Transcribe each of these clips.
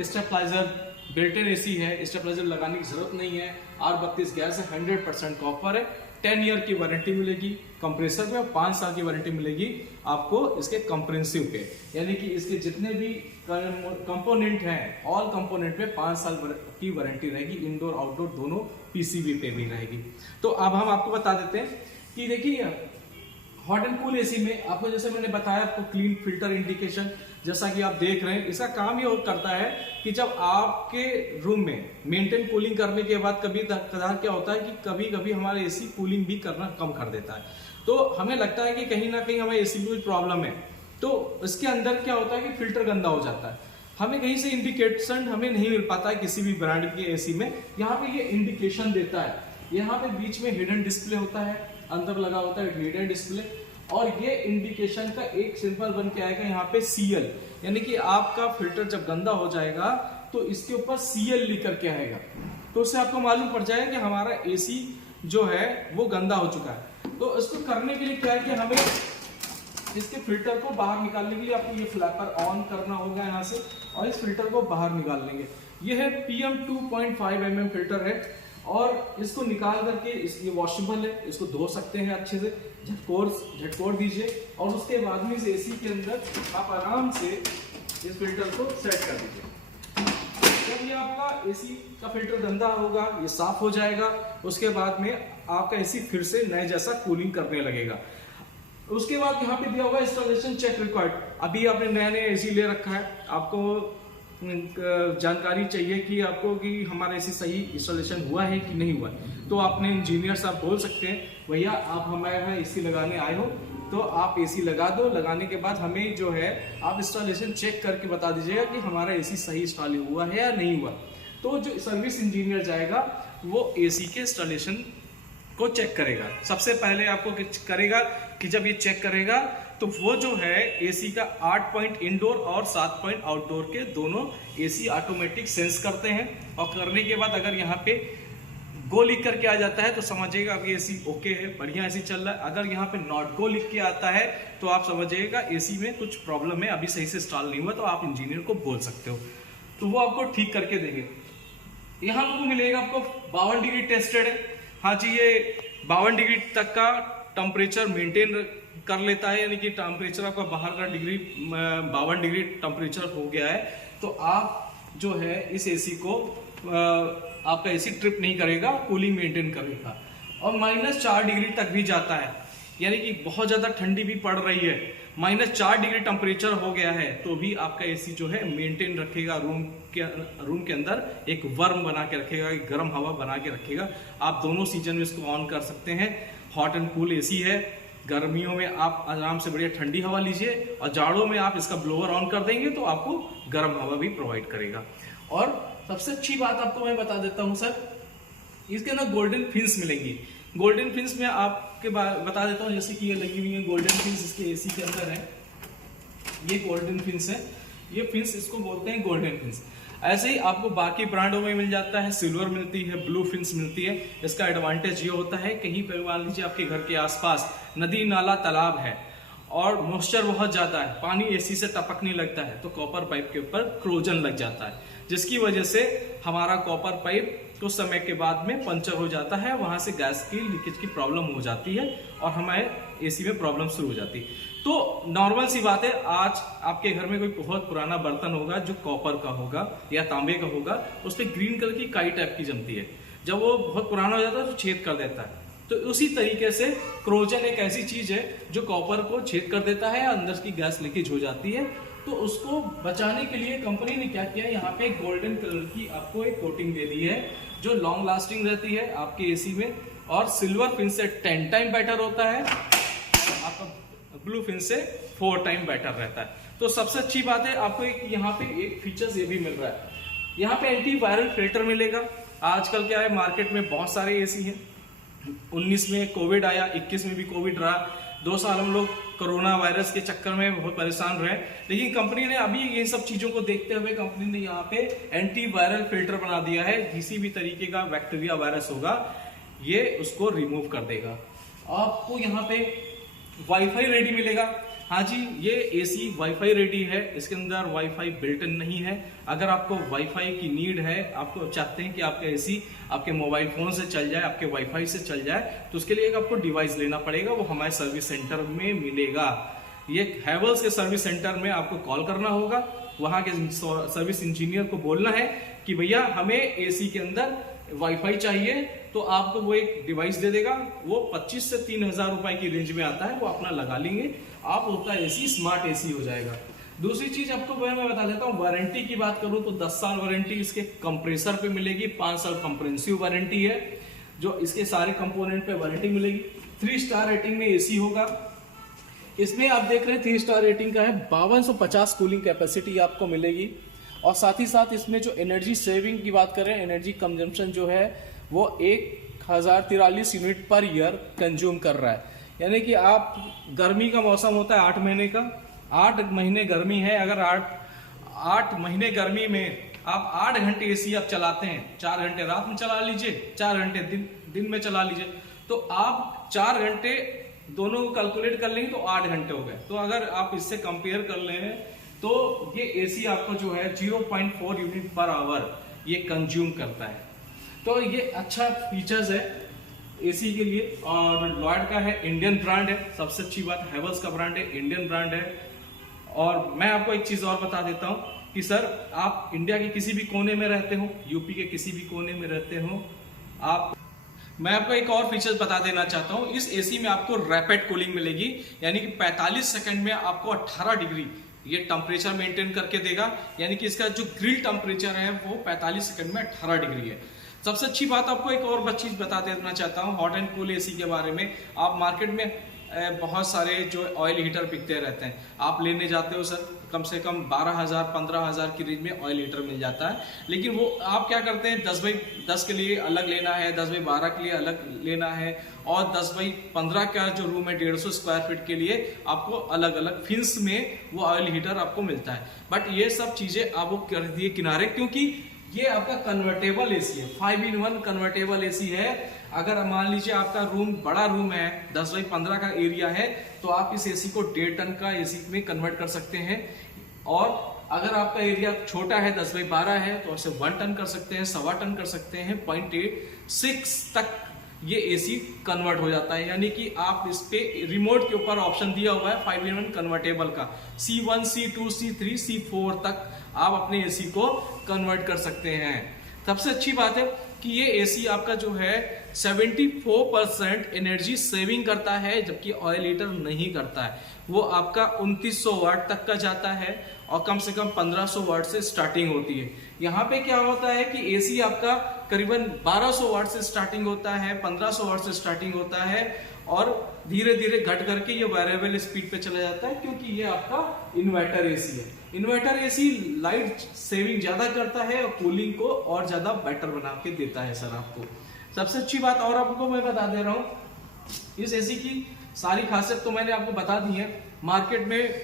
Stabiliser built in AC है, stabiliser लगाने की जरूरत नहीं है। R32 गैस है, 100% कॉपर है, 10 ईयर की वारंटी मिलेगी कंप्रेसर में, 5 साल की वारंटी मिलेगी आपको इसके कंप्रेंसिव पे, यानी कि इसके जितने भी कंपोनेंट हैं ऑल कंपोनेंट में 5 साल की वारंटी रहेगी, इंडोर आउटडोर दोनों पीसीबी पे भी रहेगी। तो अब हम आपको बता देते हैं कि देखिए हॉट एंड कूल एसी में आपको जैसे मैंने बताया आपको क्लीन फिल्टर इंडिकेशन, जैसा कि आप देख रहे हैं इसका काम ये करता है कि जब आपके रूम में मेंटेन कूलिंग करने के बाद कभी कदार क्या होता है कि कभी कभी हमारा एसी कूलिंग भी करना कम कर देता है, तो हमें लगता है कि कहीं ना कहीं हमें एसी में प्रॉब्लम है। तो इसके अंदर क्या होता है कि फिल्टर गंदा हो जाता है, हमें कहीं से इंडिकेशन हमें नहीं मिल पाता है किसी भी ब्रांड के एसी में। यहाँ पे ये इंडिकेशन देता है, यहाँ पे बीच में हिडन डिस्प्ले होता है, अंदर लगा होता है हिडन डिस्प्ले, और ये इंडिकेशन का एक सिंबल बन के आएगा यहाँ पे CL, यानी कि आपका फिल्टर जब गंदा हो जाएगा तो इसके ऊपर CL लिख करके आएगा, तो उससे आपको मालूम पड़ जाएगा कि हमारा एसी जो है वो गंदा हो चुका है। तो इसको करने के लिए क्या है कि हमें इसके फिल्टर को बाहर निकालने के लिए आपको ये फ्लैपर ऑन करना होगा यहाँ से, और इस फिल्टर को बाहर निकाल लेंगे। ये है PM 2.5 mm फिल्टर है, और इसको निकाल करके ये वॉशेबल है, इसको धो सकते हैं अच्छे से, झटकोर दीजिए, और उसके बाद में इस एसी के अंदर आप आराम से इस फिल्टर को सेट कर दीजिए। जब ये आपका एसी का फिल्टर गंदा होगा, ये साफ हो जाएगा, उसके बाद में आपका एसी फिर से नए जैसा कूलिंग करने लगेगा। उसके बाद यहाँ पे दिया होगा इंस्टॉलेशन चेक रिक्वायर्ड। अभी आपने नया नया एसी ले रखा है, आपको जानकारी चाहिए कि आपको कि हमारा एसी सही इंस्टॉलेशन हुआ है कि नहीं हुआ है, तो आपने इंजीनियर साहब बोल सकते हैं भैया आप हमारे यहाँ एसी लगाने आए हो तो आप एसी लगा दो, लगाने के बाद हमें जो है आप इंस्टॉलेशन चेक करके बता दीजिएगा कि हमारा एसी सही इंस्टॉल हुआ है या नहीं हुआ। तो जो सर्विस इंजीनियर जाएगा वो एसी के इंस्टॉलेशन को चेक करेगा। सबसे पहले आपको करेगा कि जब ये चेक करेगा तो वो जो है एसी का 8 पॉइंट इंडोर और 7 पॉइंट आउटडोर के दोनों एसी ऑटोमेटिक सेंस करते हैं, और करने के बाद अगर यहाँ पे गो लिख करके आ जाता है तो समझिएगा अब ये एसी ओके है, बढ़िया एसी चल रहा है। अगर यहाँ पे नॉट गो लिख के आता है तो आप समझिएगा एसी में कुछ प्रॉब्लम है, अभी सही से इंस्टॉल नहीं हुआ, तो आप इंजीनियर को बोल सकते हो, तो वो आपको ठीक करके देंगे। यहाँ आपको मिलेगा आपको 52 डिग्री टेस्टेड है, हाँ जी ये 52 डिग्री तक का टेम्परेचर मेंटेन कर लेता है, यानी कि टेम्परेचर आपका बाहर का 52 डिग्री टेम्परेचर हो गया है तो आप जो है इस एसी को आपका एसी ट्रिप नहीं करेगा, कूलिंग मेंटेन करेगा। और -4 डिग्री तक भी जाता है, यानी कि बहुत ज्यादा ठंडी भी पड़ रही है, -4 डिग्री टेम्परेचर हो गया है तो भी आपका एसी जो है मेंटेन रखेगा, रूम के अंदर एक वर्म बना के रखेगा, एक गर्म हवा बना के रखेगा। आप दोनों सीजन में इसको ऑन कर सकते हैं। हॉट एंड कूल एसी है, गर्मियों में आप आराम से बढ़िया ठंडी हवा लीजिए, और जाड़ों में आप इसका ब्लोअर ऑन कर देंगे तो आपको गर्म हवा भी प्रोवाइड करेगा। और सबसे अच्छी बात आपको मैं बता देता हूं सर, इसके अंदर गोल्डन फिन्स मिलेंगी। गोल्डन फिन्स में आपके बता देता हूं, जैसे कि ये लगी हुई है गोल्डन फिन्स इसके एसी के अंदर है, ये गोल्डन फिन्स है, ये फिन्स इसको बोलते हैं गोल्डन फिन्स। ऐसे ही आपको बाकी ब्रांडों में मिल जाता है, सिल्वर मिलती है, ब्लू फिन्स मिलती है। इसका एडवांटेज ये होता है कहीं पर मान लीजिए आपके घर के आसपास नदी नाला तालाब है और मॉइस्चर बहुत ज्यादा है, पानी एसी से टपकने लगता है तो कॉपर पाइप के ऊपर क्रोजन लग जाता है, जिसकी वजह से हमारा कॉपर पाइप कुछ समय के बाद में पंचर हो जाता है, वहां से गैस की लीकेज की प्रॉब्लम हो जाती है और हमारे एसी में प्रॉब्लम शुरू हो जाती है। तो नॉर्मल सी बात है, आज आपके घर में कोई बहुत पुराना बर्तन होगा जो कॉपर का होगा या तांबे का होगा, उस पर ग्रीन कलर की काई टाइप की जमती है, जब वो बहुत पुराना हो जाता है तो छेद कर देता है। तो उसी तरीके से क्रोजन एक ऐसी चीज है जो कॉपर को छेद कर देता है, अंदर की गैस लीकेज हो जाती है। तो उसको बचाने के लिए कंपनी ने क्या किया, यहाँ पे गोल्डन कलर की आपको एक कोटिंग दे दी है जो लॉन्ग लास्टिंग रहती है आपके एसी में, और सिल्वर फिन से 10 टाइम बेटर होता है और आपका ब्लू फिन से 4 टाइम बेटर रहता है। तो सबसे अच्छी बात है आपको यहाँ पे एक फीचर्स ये भी मिल रहा है, यहाँ पे एंटी वायरल फिल्टर मिलेगा। आजकल क्या है मार्केट में बहुत सारे एसी हैं, 19 में कोविड आया, 21 में भी कोविड रहा, 2 साल हम लोग कोरोना वायरस के चक्कर में बहुत परेशान रहे, लेकिन कंपनी ने अभी ये सब चीजों को देखते हुए कंपनी ने यहाँ पे एंटी वायरल फिल्टर बना दिया है। किसी भी तरीके का बैक्टीरिया वायरस होगा ये उसको रिमूव कर देगा। आपको यहाँ पे वाईफाई रेडी मिलेगा, हाँ जी, ये एसी वाईफाई रेडी है, इसके अंदर वाईफाई बिल्ट इन नहीं है। अगर आपको वाईफाई की नीड है, आपको चाहते हैं कि आपका एसी आपके मोबाइल फोन से चल जाए, आपके वाईफाई से चल जाए, तो उसके लिए एक आपको डिवाइस लेना पड़ेगा, वो हमारे सर्विस सेंटर में मिलेगा। ये हैवेल्स के सर्विस सेंटर में आपको कॉल करना होगा, वहां के सर्विस इंजीनियर को बोलना है कि भैया हमें एसी के अंदर वाईफाई चाहिए, तो आपको वो एक डिवाइस दे देगा। वो 25 से 3,000 रुपए की रेंज में आता है, वो अपना लगा लेंगे, आप उसका एसी स्मार्ट एसी हो जाएगा। दूसरी चीज आपको मैं बता देता हूँ, वारंटी की बात करूं तो 10 साल वारंटी इसके कंप्रेसर पे मिलेगी, 5 साल कंप्रेहेंसिव वारंटी है, जो इसके सारे कंपोनेंट पे वारंटी मिलेगी। 3 स्टार रेटिंग में एसी होगा। इसमें आप देख रहे हैं 3 स्टार रेटिंग का है, 5250 कूलिंग कैपेसिटी आपको मिलेगी। और साथ ही साथ इसमें जो एनर्जी सेविंग की बात करें, एनर्जी कंजम्पशन जो है वो 1043 यूनिट पर ईयर कंज्यूम कर रहा है। यानी कि आप गर्मी का मौसम होता है 8 महीने का, 8 महीने गर्मी है, अगर 8 महीने गर्मी में आप 8 घंटे एसी आप चलाते हैं, 4 घंटे रात में चला लीजिए, 4 घंटे दिन में चला लीजिए, तो आप 4 घंटे दोनों को कैलकुलेट कर लेंगे तो 8 घंटे हो गए। तो अगर आप इससे कंपेयर कर लें तो ये एसी आपको जो है 0.4 यूनिट पर आवर ये कंज्यूम करता है। तो ये अच्छा फीचर्स है एसी के लिए। और लॉयड का है, इंडियन ब्रांड है, सबसे अच्छी बात हैवेल्स का ब्रांड है, इंडियन ब्रांड है। और मैं आपको एक चीज और बता देता हूं कि सर आप इंडिया के किसी भी कोने में रहते हो, यूपी के किसी भी कोने में रहते हो, मैं आपको एक और फीचर्स बता देना चाहता हूं। इस एसी में आपको रैपिड कूलिंग मिलेगी, यानी कि 45 सेकंड में आपको 18 डिग्री ये टेम्परेचर मेंटेन करके देगा। यानी कि इसका जो ग्रिल टेम्परेचर है वो 45 सेकंड में 18 डिग्री है। सबसे अच्छी बात आपको एक और चीज बता देना चाहता हूँ हॉट एंड कूल एसी के बारे में। आप मार्केट में बहुत सारे जो ऑयल हीटर बिकते रहते हैं, आप लेने जाते हो सर, कम से कम 12,000 15,000 की रेंज में ऑयल हीटर मिल जाता है। लेकिन वो आप क्या करते हैं, 10x10 के लिए अलग लेना है, 10x12 के लिए अलग लेना है, और 10x15 का जो रूम है 150 स्क्वायर फीट के लिए आपको अलग अलग फिन्स में वो ऑयल हीटर आपको मिलता है। बट ये सब चीजें आप वो कर दिए किनारे, क्योंकि ये आपका कन्वर्टेबल एसी है, 5-in-1 कन्वर्टेबल एसी है। अगर मान लीजिए आपका रूम बड़ा रूम है, 10x15 का एरिया है, तो आप इस एसी को 1.5 टन का एसी में कन्वर्ट कर सकते हैं। और अगर आपका एरिया छोटा है, 10x12 है, तो इसे 1 टन कर सकते हैं, 1.25 टन कर सकते हैं, 0.86 तक ये एसी कन्वर्ट हो जाता है। यानी कि आप इस पे रिमोट के ऊपर ऑप्शन दिया हुआ है 5-in-1 कन्वर्टेबल का, C1 C2 C3 C4 तक आप अपने एसी को कन्वर्ट कर सकते हैं। सबसे अच्छी बात है कि ये एसी आपका जो है 74% एनर्जी सेविंग करता है, जबकि ऑयल हीटर नहीं करता है। वो आपका 2900 वाट तक का जाता है और कम से कम 1500 वाट से स्टार्टिंग होती है। यहाँ पे क्या होता है कि एसी आपका करीबन 1200 वाट से स्टार्टिंग होता है, 1500 वाट से स्टार्टिंग होता है, और धीरे धीरे घट करके ये वेरिएबल स्पीड पे चला जाता है, क्योंकि ये आपका इन्वर्टर एसी है। इन्वर्टर एसी लाइट सेविंग ज्यादा करता है और कूलिंग को और ज्यादा बेटर बना के देता है सर आपको। सबसे अच्छी बात और आपको मैं बता दे रहा हूँ, इस एसी की सारी खासियत तो मैंने आपको बता दी है। मार्केट में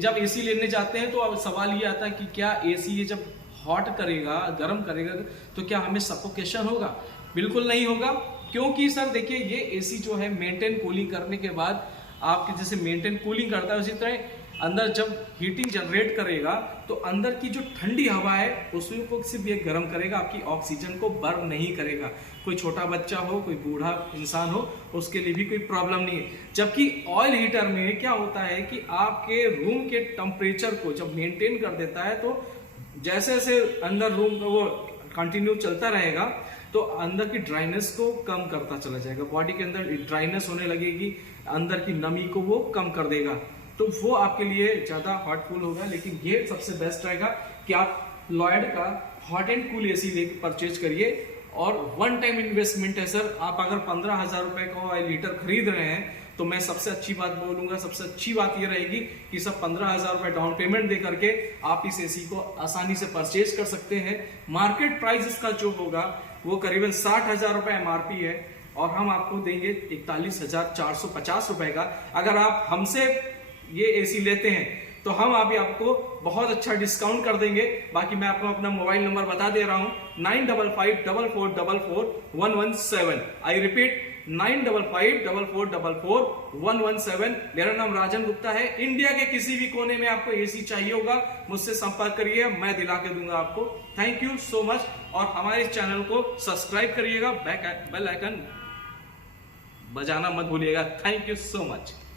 जब एसी लेने जाते हैं तो अब सवाल ये आता है कि क्या एसी ये जब हॉट करेगा, गर्म करेगा, तो क्या हमें सफोकेशन होगा? बिल्कुल नहीं होगा, क्योंकि सर देखिए ये एसी जो है मेंटेन कूलिंग करने के बाद आपके जैसे मेंटेन कूलिंग करता है, उसी तरह अंदर जब हीटिंग जनरेट करेगा तो अंदर की जो ठंडी हवा है उसमें को सिर्फ ये गर्म करेगा, आपकी ऑक्सीजन को बर्न नहीं करेगा। कोई छोटा बच्चा हो, कोई बूढ़ा इंसान हो, उसके लिए भी कोई प्रॉब्लम नहीं है। जबकि ऑयल हीटर में क्या होता है कि आपके रूम के टेम्परेचर को जब मेंटेन कर देता है, तो जैसे जैसे अंदर रूम का वो कंटिन्यू चलता रहेगा तो अंदर की ड्राइनेस को कम करता चला जाएगा, बॉडी के अंदर ड्राइनेस होने लगेगी, अंदर की नमी को वो कम कर देगा, तो वो आपके लिए ज्यादा हॉटफुल होगा। लेकिन ये सबसे बेस्ट रहेगा कि आप लॉयड का हॉट एंड कूल एसी लेके परचेज करिए, और 1 टाइम इन्वेस्टमेंट है सर। आप अगर 15,000 रुपए का ऑयल हीटर खरीद रहे हैं तो मैं सबसे अच्छी बात बोलूंगा, सबसे अच्छी बात ये रहेगी कि सब 15,000 रुपए डाउन पेमेंट दे करके आप इस एसी को आसानी से परचेज कर सकते हैं। मार्केट प्राइस इसका जो होगा वो करीबन 60,000 रुपए एमआरपी है, और हम आपको देंगे 41,450 रुपए का। अगर आप हमसे ये एसी लेते हैं तो हम अभी आपको बहुत अच्छा डिस्काउंट कर देंगे। बाकी मैं आपको अपना मोबाइल नंबर बता दे रहा हूं, 9554444117। I repeat 9554441117। मेरा नाम राजन गुप्ता है। इंडिया के किसी भी कोने में आपको एसी चाहिए होगा, मुझसे संपर्क करिए, मैं दिला के दूंगा आपको। Thank you so much. और हमारे चैनल को सब्सक्राइब करिएगा, बेल आइकन बजाना मत भूलिएगा। Thank you so much.